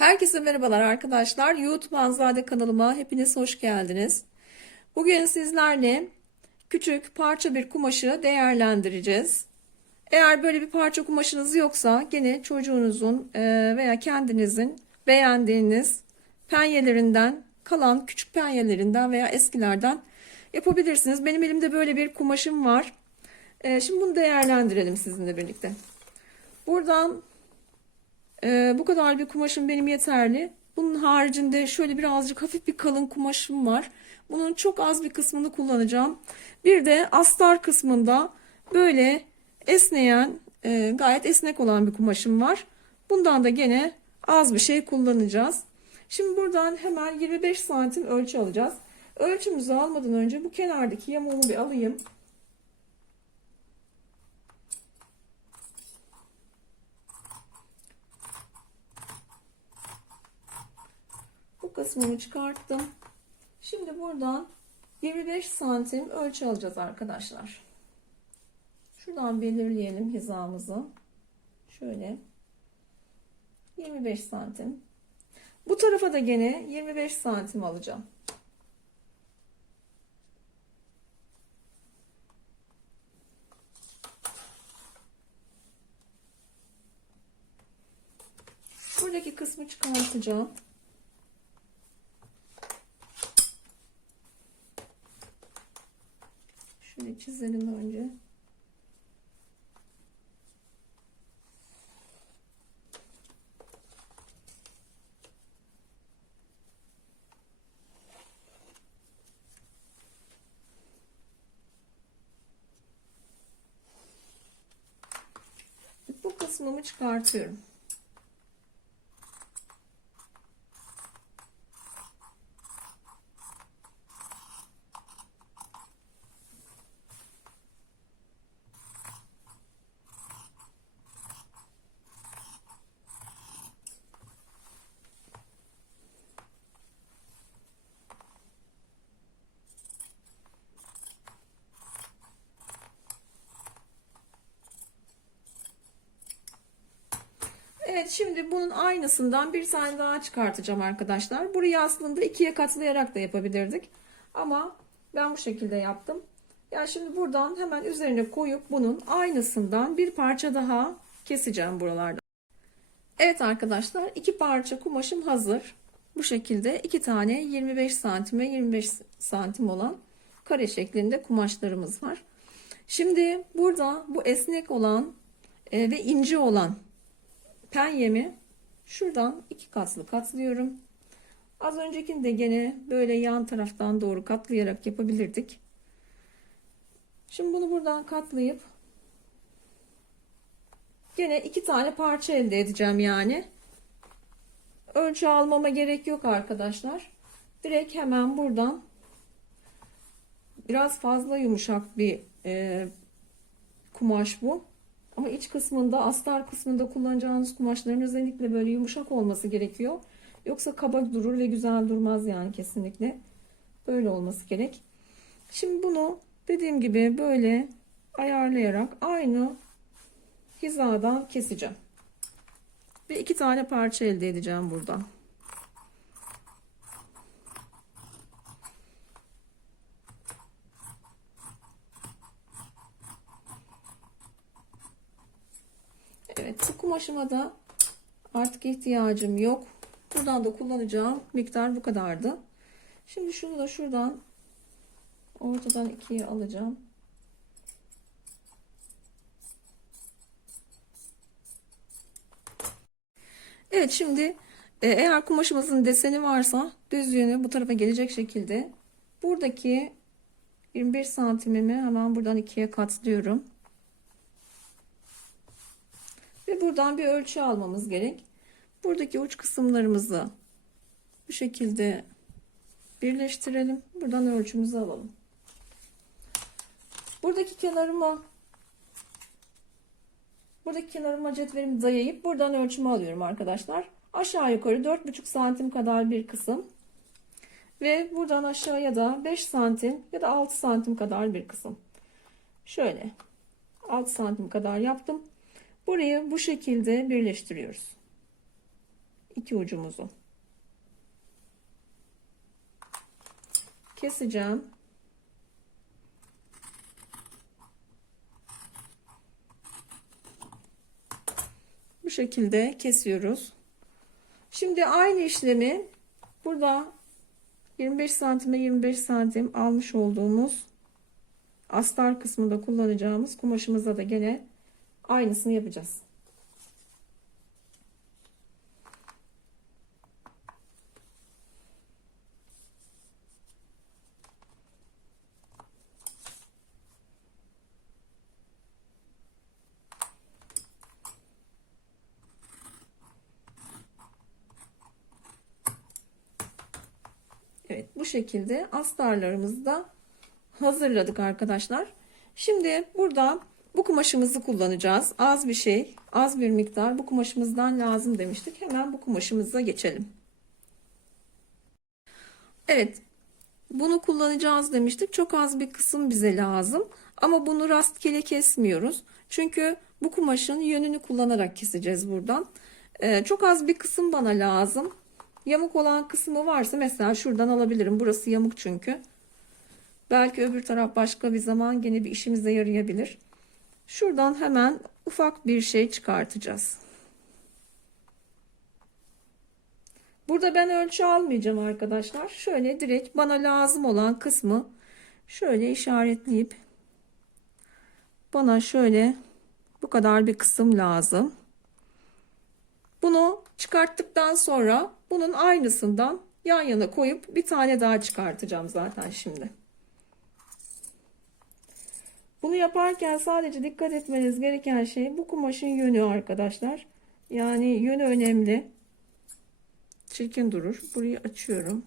Herkese merhabalar arkadaşlar. YouTube Manzade kanalıma hepiniz hoş geldiniz. Bugün sizlerle küçük parça bir kumaşı değerlendireceğiz. Eğer böyle bir parça kumaşınız yoksa gene çocuğunuzun e, veya kendinizin beğendiğiniz penyelerinden kalan küçük penyelerinden veya eskilerden yapabilirsiniz. Benim elimde böyle bir kumaşım var. E, Şimdi bunu değerlendirelim sizinle birlikte. Buradan ee, bu kadar bir kumaşım benim yeterli. Bunun haricinde şöyle birazcık hafif bir kalın kumaşım var. Bunun çok az bir kısmını kullanacağım. Bir de astar kısmında böyle esneyen, e, gayet esnek olan bir kumaşım var. Bundan da gene az bir şey kullanacağız. Şimdi buradan hemen 25 santim ölçü alacağız. Ölçümüzü almadan önce bu kenardaki yamuğumu bir alayım. Bu kısmını çıkarttım. Şimdi buradan 25 santim ölçü alacağız arkadaşlar. Şuradan belirleyelim hizamızı. Şöyle 25 santim. Bu tarafa da gene 25 santim alacağım. Buradaki kısmı çıkartacağım. Şöyle çizelim önce. Bu kısmımı çıkartıyorum. Evet şimdi bunun aynısından bir tane daha çıkartacağım arkadaşlar. Burayı aslında ikiye katlayarak da yapabilirdik. Ama ben bu şekilde yaptım. Ya şimdi buradan hemen üzerine koyup bunun aynısından bir parça daha keseceğim buralarda. Evet arkadaşlar iki parça kumaşım hazır. Bu şekilde iki tane 25 santime 25 santim olan kare şeklinde kumaşlarımız var. Şimdi burada bu esnek olan e, ve ince olan penyemi şuradan iki katlı katlıyorum. Az öncekini de gene böyle yan taraftan doğru katlayarak yapabilirdik. Şimdi bunu buradan katlayıp gene iki tane parça elde edeceğim yani. Ölçü almama gerek yok arkadaşlar. Direkt hemen buradan biraz fazla yumuşak bir e, kumaş bu. Ama iç kısmında, astar kısmında kullanacağınız kumaşların özellikle böyle yumuşak olması gerekiyor. Yoksa kaba durur ve güzel durmaz yani kesinlikle. Böyle olması gerek. Şimdi bunu dediğim gibi böyle ayarlayarak aynı hizadan keseceğim. Ve iki tane parça elde edeceğim buradan. Evet bu kumaşıma da artık ihtiyacım yok. Buradan da kullanacağım miktar bu kadardı. Şimdi şunu da şuradan ortadan ikiye alacağım. Evet şimdi e, eğer kumaşımızın deseni varsa düz yönü bu tarafa gelecek şekilde buradaki 25 santimimi hemen buradan ikiye katlıyorum. Ve buradan bir ölçü almamız gerek. Buradaki uç kısımlarımızı bu şekilde birleştirelim. Buradan ölçümüzü alalım. Buradaki kenarıma buradaki kenarıma cetvelimi dayayıp buradan ölçümü alıyorum arkadaşlar. Aşağı yukarı 4,5 santim kadar bir kısım. Ve buradan aşağıya da 5 santim ya da 6 santim kadar bir kısım. Şöyle 6 santim kadar yaptım. Burayı bu şekilde birleştiriyoruz. iki ucumuzu. Keseceğim. Bu şekilde kesiyoruz. Şimdi aynı işlemi burada 25 santime 25 santim almış olduğumuz astar kısmında kullanacağımız kumaşımıza da gene aynısını yapacağız. Evet bu şekilde astarlarımızı da hazırladık arkadaşlar. Şimdi burada bu kumaşımızı kullanacağız. Az bir şey, az bir miktar bu kumaşımızdan lazım demiştik. Hemen bu kumaşımıza geçelim. Evet. Bunu kullanacağız demiştik. Çok az bir kısım bize lazım. Ama bunu rastgele kesmiyoruz. Çünkü bu kumaşın yönünü kullanarak keseceğiz buradan. Ee, çok az bir kısım bana lazım. Yamuk olan kısmı varsa mesela şuradan alabilirim. Burası yamuk çünkü. Belki öbür taraf başka bir zaman gene bir işimize yarayabilir. Şuradan hemen ufak bir şey çıkartacağız. Burada ben ölçü almayacağım arkadaşlar. Şöyle direkt bana lazım olan kısmı şöyle işaretleyip bana şöyle bu kadar bir kısım lazım. Bunu çıkarttıktan sonra bunun aynısından yan yana koyup bir tane daha çıkartacağım zaten şimdi. Bunu yaparken sadece dikkat etmeniz gereken şey bu kumaşın yönü arkadaşlar. Yani yönü önemli. Çirkin durur. Burayı açıyorum.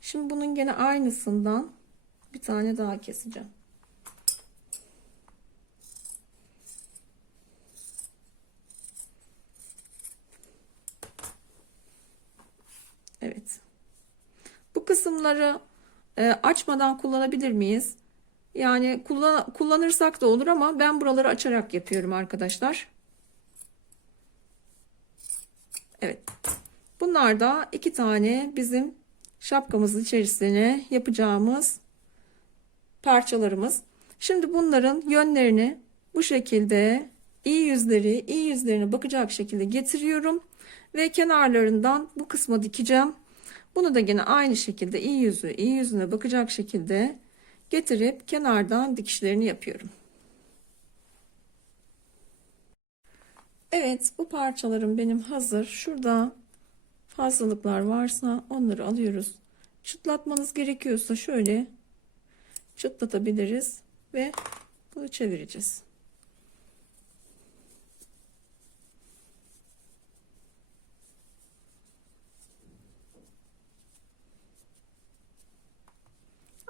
Şimdi bunun gene aynısından bir tane daha keseceğim. Evet. Bu kısımları e, açmadan kullanabilir miyiz? Yani kullan kullanırsak da olur ama ben buraları açarak yapıyorum arkadaşlar. Evet. Bunlar da iki tane bizim şapkamızın içerisine yapacağımız parçalarımız. Şimdi bunların yönlerini bu şekilde iyi yüzleri iyi yüzlerine bakacak şekilde getiriyorum ve kenarlarından bu kısma dikeceğim. Bunu da yine aynı şekilde iyi yüzü iyi yüzüne bakacak şekilde getirip kenardan dikişlerini yapıyorum. Evet bu parçalarım benim hazır. Şurada fazlalıklar varsa onları alıyoruz. Çıtlatmanız gerekiyorsa şöyle çıtlatabiliriz ve bunu çevireceğiz.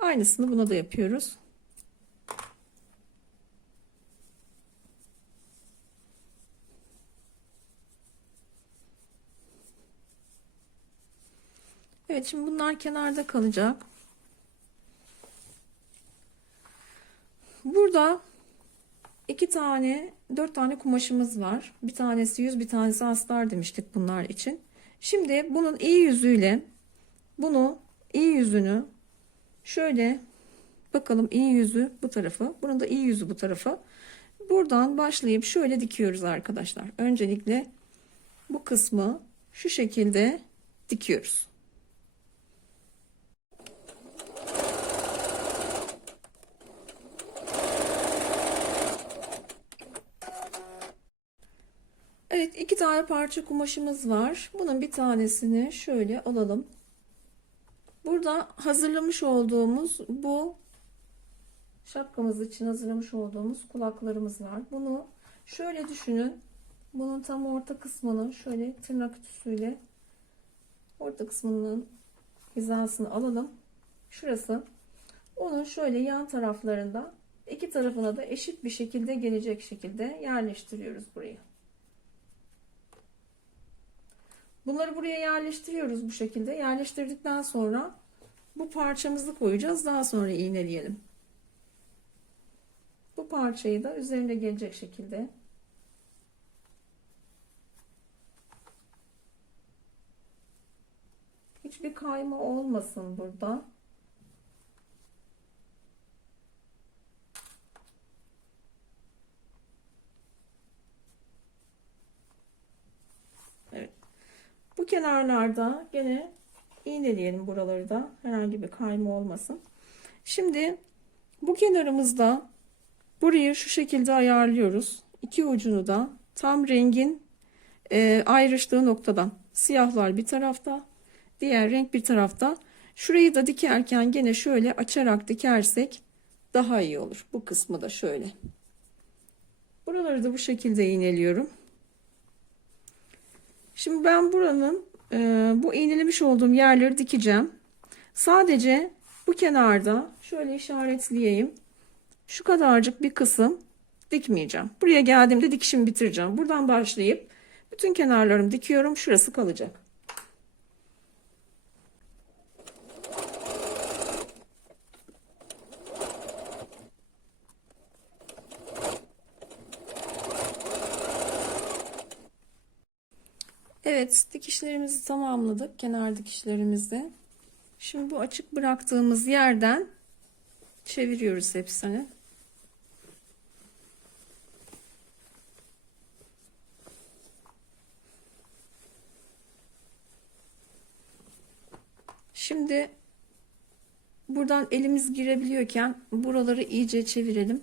Aynısını buna da yapıyoruz. Evet şimdi bunlar kenarda kalacak. Burada iki tane, dört tane kumaşımız var. Bir tanesi yüz, bir tanesi astar demiştik bunlar için. Şimdi bunun iyi yüzüyle bunu iyi yüzünü şöyle bakalım iyi yüzü bu tarafı. Bunun da iyi yüzü bu tarafı. Buradan başlayıp şöyle dikiyoruz arkadaşlar. Öncelikle bu kısmı şu şekilde dikiyoruz. Evet iki tane parça kumaşımız var. Bunun bir tanesini şöyle alalım. Burada hazırlamış olduğumuz bu şapkamız için hazırlamış olduğumuz kulaklarımız var. Bunu şöyle düşünün. Bunun tam orta kısmını şöyle tırnak ütüsüyle orta kısmının hizasını alalım. Şurası. Onun şöyle yan taraflarında iki tarafına da eşit bir şekilde gelecek şekilde yerleştiriyoruz buraya. Bunları buraya yerleştiriyoruz bu şekilde. Yerleştirdikten sonra bu parçamızı koyacağız. Daha sonra iğneleyelim. Bu parçayı da üzerine gelecek şekilde hiçbir kayma olmasın burada. Evet. Bu kenarlarda gene iğneleyelim buraları da. Herhangi bir kayma olmasın. Şimdi bu kenarımızda burayı şu şekilde ayarlıyoruz. İki ucunu da tam rengin e, ayrıştığı noktadan. Siyahlar bir tarafta, diğer renk bir tarafta. Şurayı da dikerken gene şöyle açarak dikersek daha iyi olur. Bu kısmı da şöyle. Buraları da bu şekilde iğneliyorum. Şimdi ben buranın e, bu iğnelemiş olduğum yerleri dikeceğim. Sadece bu kenarda şöyle işaretleyeyim. Şu kadarcık bir kısım dikmeyeceğim. Buraya geldiğimde dikişimi bitireceğim. Buradan başlayıp bütün kenarlarımı dikiyorum. Şurası kalacak. Evet, dikişlerimizi tamamladık. Kenar dikişlerimizi. Şimdi bu açık bıraktığımız yerden çeviriyoruz hepsini. Şimdi buradan elimiz girebiliyorken buraları iyice çevirelim.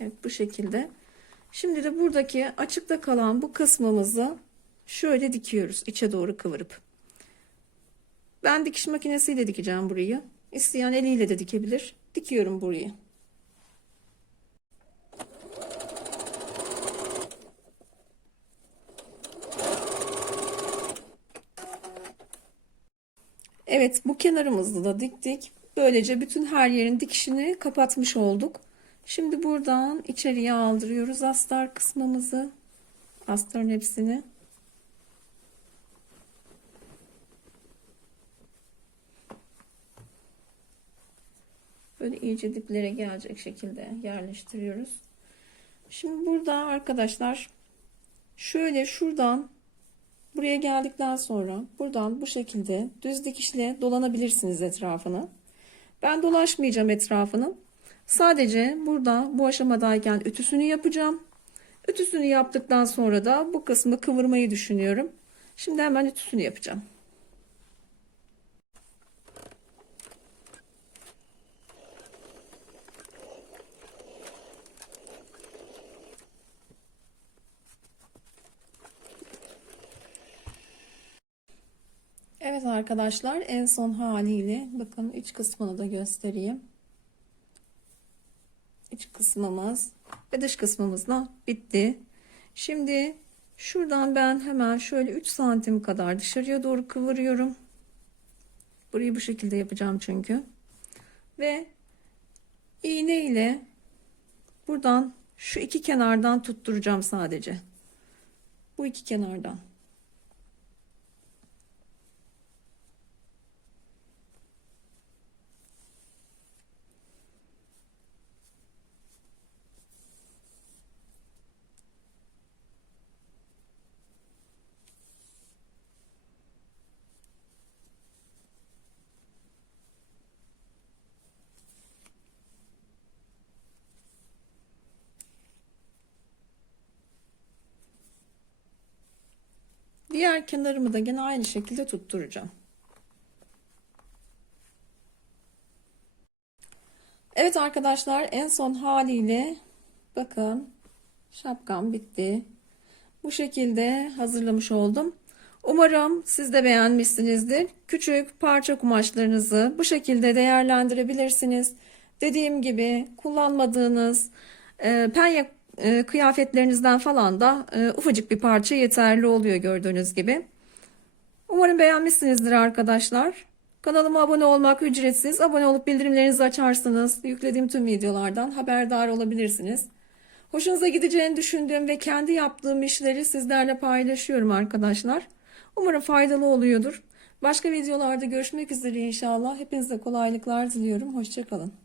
Evet bu şekilde. Şimdi de buradaki açıkta kalan bu kısmımızı şöyle dikiyoruz içe doğru kıvırıp. Ben dikiş makinesiyle dikeceğim burayı. İsteyen eliyle de dikebilir. Dikiyorum burayı. Evet bu kenarımızı da diktik. Böylece bütün her yerin dikişini kapatmış olduk. Şimdi buradan içeriye aldırıyoruz astar kısmımızı. Astarın hepsini. Böyle iyice diplere gelecek şekilde yerleştiriyoruz. Şimdi burada arkadaşlar şöyle şuradan buraya geldikten sonra buradan bu şekilde düz dikişle dolanabilirsiniz etrafını. Ben dolaşmayacağım etrafını. Sadece burada bu aşamadayken ütüsünü yapacağım. Ütüsünü yaptıktan sonra da bu kısmı kıvırmayı düşünüyorum. Şimdi hemen ütüsünü yapacağım. Evet arkadaşlar en son haliyle bakın iç kısmını da göstereyim. Kısmımız ve dış kısmımız da bitti. Şimdi şuradan ben hemen şöyle 3 santim kadar dışarıya doğru kıvırıyorum. Burayı bu şekilde yapacağım çünkü. Ve iğne ile buradan şu iki kenardan tutturacağım sadece. Bu iki kenardan. Diğer kenarımı da gene aynı şekilde tutturacağım. Evet arkadaşlar en son haliyle bakın şapkam bitti. Bu şekilde hazırlamış oldum. Umarım siz de beğenmişsinizdir. Küçük parça kumaşlarınızı bu şekilde değerlendirebilirsiniz. Dediğim gibi kullanmadığınız e, penye e, kıyafetlerinizden falan da e, ufacık bir parça yeterli oluyor gördüğünüz gibi. Umarım beğenmişsinizdir arkadaşlar. Kanalıma abone olmak ücretsiz. Abone olup bildirimlerinizi açarsanız yüklediğim tüm videolardan haberdar olabilirsiniz. Hoşunuza gideceğini düşündüğüm ve kendi yaptığım işleri sizlerle paylaşıyorum arkadaşlar. Umarım faydalı oluyordur. Başka videolarda görüşmek üzere inşallah. Hepinize kolaylıklar diliyorum. Hoşçakalın.